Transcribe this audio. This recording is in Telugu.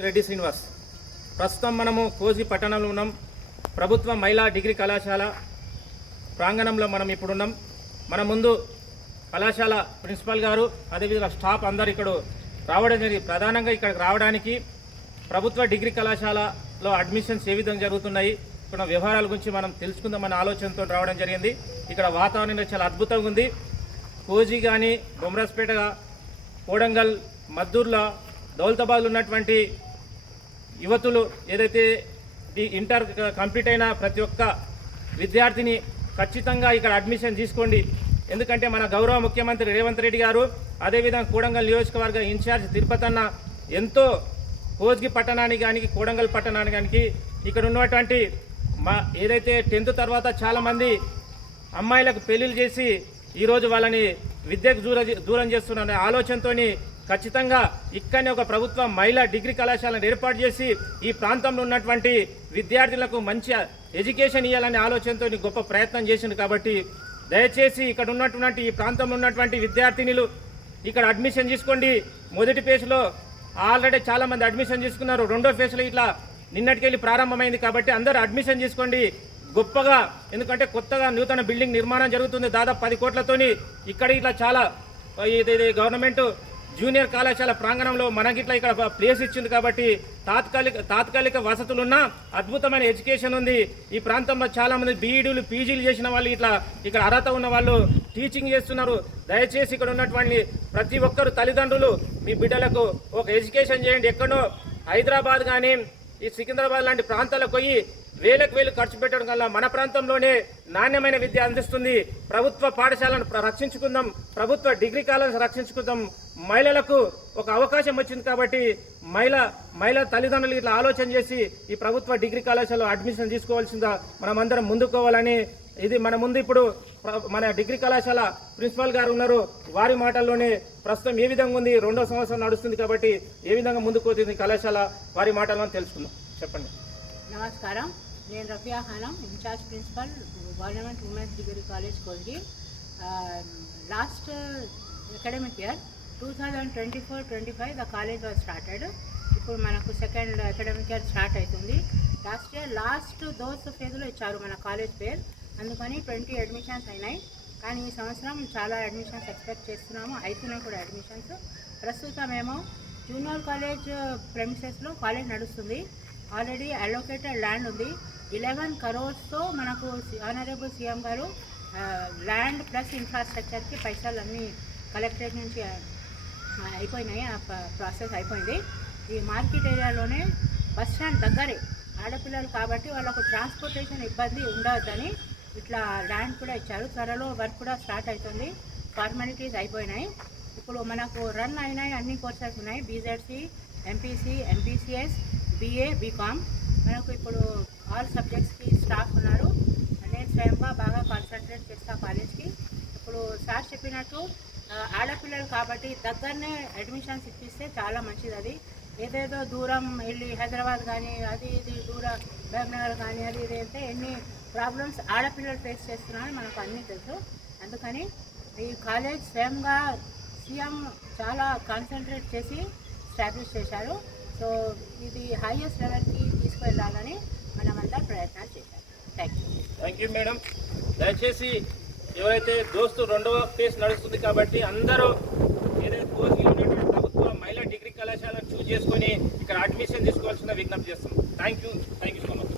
రెడ్డి శ్రీనివాస్. ప్రస్తుతం మనము కోజి పట్టణంలో ఉన్నాం. ప్రభుత్వ మహిళా డిగ్రీ కళాశాల ప్రాంగణంలో మనం ఇప్పుడున్నాం. మన ముందు కళాశాల ప్రిన్సిపల్ గారు అదేవిధంగా స్టాఫ్ అందరు ఇక్కడ రావడం జరిగింది. ప్రధానంగా ఇక్కడికి రావడానికి ప్రభుత్వ డిగ్రీ కళాశాలలో అడ్మిషన్స్ ఏ విధంగా జరుగుతున్నాయి, ఇక్కడ వ్యవహారాల గురించి మనం తెలుసుకుందామన్న ఆలోచనతో రావడం జరిగింది. ఇక్కడ వాతావరణం చాలా అద్భుతంగా ఉంది. కోజి కానీ బొమ్రాజ్పేట, కోడంగల్, మద్దూర్లో, దౌలతాబాద్లో ఉన్నటువంటి యువతులు ఏదైతే ఇంటర్ కంప్లీట్ అయిన ప్రతి ఒక్క విద్యార్థిని ఖచ్చితంగా ఇక్కడ అడ్మిషన్ తీసుకోండి. ఎందుకంటే మన గౌరవ ముఖ్యమంత్రి రేవంత్ రెడ్డి గారు, అదేవిధంగా కోడంగల్ నియోజకవర్గ ఇన్ఛార్జ్ తిరుపతి అన్న ఎంతో కోజ్గి పట్టణానికి కానీ కోడంగల్ పట్టణానికి కానీ ఇక్కడ ఉన్నటువంటి ఏదైతే 10th తర్వాత చాలామంది అమ్మాయిలకు పెళ్లిళ్ళు చేసి ఈరోజు వాళ్ళని విద్యకు దూరం చేస్తున్న ఆలోచనతో ఖచ్చితంగా ఇక్కడనే ఒక ప్రభుత్వ మహిళా డిగ్రీ కళాశాలను ఏర్పాటు చేసి ఈ ప్రాంతంలో ఉన్నటువంటి విద్యార్థులకు మంచి ఎడ్యుకేషన్ ఇవ్వాలనే ఆలోచనతో గొప్ప ప్రయత్నం చేసింది. కాబట్టి దయచేసి ఇక్కడ ఉన్నటువంటి ఈ ప్రాంతంలో ఉన్నటువంటి విద్యార్థినులు ఇక్కడ అడ్మిషన్ తీసుకోండి. మొదటి ఫేజ్లో ఆల్రెడీ చాలామంది అడ్మిషన్ తీసుకున్నారు. రెండో ఫేజ్లో ఇట్లా నిన్నటికెళ్ళి ప్రారంభమైంది. కాబట్టి అందరూ అడ్మిషన్ తీసుకోండి గొప్పగా. ఎందుకంటే కొత్తగా నూతన బిల్డింగ్ నిర్మాణం జరుగుతుంది. దాదాపు 10 కోట్లతోని ఇక్కడ ఇట్లా చాలా ఇది గవర్నమెంట్ జూనియర్ కళాశాల ప్రాంగణంలో మనకిట్లా ఇక్కడ ప్లేస్ ఇచ్చింది. కాబట్టి తాత్కాలిక వసతులున్న అద్భుతమైన ఎడ్యుకేషన్ ఉంది. ఈ ప్రాంతంలో చాలామంది బీఈడీలు, పీజీలు చేసిన వాళ్ళు ఇక్కడ అర్హత ఉన్న వాళ్ళు టీచింగ్ చేస్తున్నారు. దయచేసి ఇక్కడ ఉన్నటువంటి ప్రతి ఒక్కరు తల్లిదండ్రులు మీ బిడ్డలకు ఒక ఎడ్యుకేషన్ చేయండి. ఎక్కడో హైదరాబాద్ కానీ ఈ సికింద్రాబాద్ లాంటి ప్రాంతాలకు పోయి వేలకు ఖర్చు పెట్టడం వల్ల మన ప్రాంతంలోనే నాణ్యమైన విద్య అందిస్తుంది. ప్రభుత్వ పాఠశాలను రక్షించుకుందాం, ప్రభుత్వ డిగ్రీ కాలేజ్ రక్షించుకుందాం. మహిళలకు ఒక అవకాశం వచ్చింది. కాబట్టి మహిళా తల్లిదండ్రులు ఇట్లా ఆలోచన చేసి ఈ ప్రభుత్వ డిగ్రీ కళాశాలలో అడ్మిషన్ తీసుకోవాల్సిందా మనమందరం ముందుకోవాలని ఇది మన ముందు ఇప్పుడు మన డిగ్రీ కళాశాల ప్రిన్సిపల్ గారు ఉన్నారు. వారి మాటల్లోనే ప్రస్తుతం ఏ విధంగా ఉంది, 2వ సంవత్సరం నడుస్తుంది కాబట్టి ఏ విధంగా ముందుకు పోతుంది కళాశాల, వారి మాటల్లో తెలుసుకుందాం. చెప్పండి. నమస్కారం, నేను Rafia Khanam, in-charge principal, government women's degree college Kolgi. Last academic year 2024-25 the college was started. ఇప్పుడు మనకు సెకండ్ అకాడమిక్ ఇయర్ స్టార్ట్ అవుతుంది. లాస్ట్ ఇయర్ లాస్ట్ దోస్త్ ఫేజ్లో ఇచ్చారు మన కాలేజ్ పేరు, అందుకని 20 అడ్మిషన్స్ అయినాయి. కానీ ఈ సంవత్సరం చాలా అడ్మిషన్స్ ఎక్స్పెక్ట్ చేస్తున్నాము, అవుతున్నాయి కూడా అడ్మిషన్స్. ప్రస్తుతం ఏమో జూనియర్ కాలేజ్ ప్రెమిసెస్లో కాలేజ్ నడుస్తుంది. ఆల్రెడీ అలోకేటెడ్ ల్యాండ్ ఉంది. 11 crores మనకు ఆనరబుల్ సీఎం గారు ల్యాండ్ ప్లస్ ఇన్ఫ్రాస్ట్రక్చర్కి పైసలు అన్నీ కలెక్టరేట్ నుంచి అయిపోయినాయి. ఆ ప్రాసెస్ అయిపోయింది. ఈ మార్కెట్ ఏరియాలోనే బస్ స్టాండ్ దగ్గరే ఆడపిల్లలు కాబట్టి వాళ్ళకు ట్రాన్స్పోర్టేషన్ ఇబ్బంది ఉండవద్దని ఇట్లా ల్యాండ్ కూడా ఇచ్చారు. త్వరలో వర్క్ కూడా స్టార్ట్ అవుతుంది. ఫార్మాలిటీస్ అయిపోయినాయి. ఇప్పుడు మనకు రన్ అయినాయి, అన్ని కోర్సెస్ ఉన్నాయి. BZC, MPC, MPCS, BA, BCom. మనకు ఇప్పుడు ఆల్ సబ్జెక్ట్స్కి స్టాఫ్ ఉన్నారు. నేను స్వయంగా బాగా కాన్సన్ట్రేట్ చేస్తా కాలేజ్కి. ఇప్పుడు సార్ చెప్పినట్టు ఆడపిల్లలు కాబట్టి దగ్గరనే అడ్మిషన్స్ ఇప్పిస్తే చాలా మంచిది. అది ఏదేదో దూరం వెళ్ళి హైదరాబాద్ కానీ అది ఇది దూరం బెంగళూరు కానీ అది ఇది అంటే ఎన్ని ప్రాబ్లమ్స్ ఆడపిల్లలు ఫేస్ చేస్తున్నారని మనకు అన్నీ తెలుసు. అందుకని ఈ కాలేజ్ స్వయంగా సీఎం చాలా కాన్సన్ట్రేట్ చేసి ఎస్టాబ్లిష్ చేశారు. సో ఇది హైయెస్ట్ లెవెల్కి తీసుకువెళ్ళాలని మనమంతా ప్రయత్నాలు చేశారు. Thank you madam. దయచేసి ఎవరైతే దోస్తు 2వ ఫేజ్ నడుస్తుంది కాబట్టి అందరూ ఏదైతే కోర్సులు ఉన్నటువంటి ప్రభుత్వ మహిళా డిగ్రీ కళాశాలను చూస్ చేసుకొని ఇక్కడ అడ్మిషన్ తీసుకోవాల్సిన విజ్ఞప్తి చేస్తాం. Thank you so much.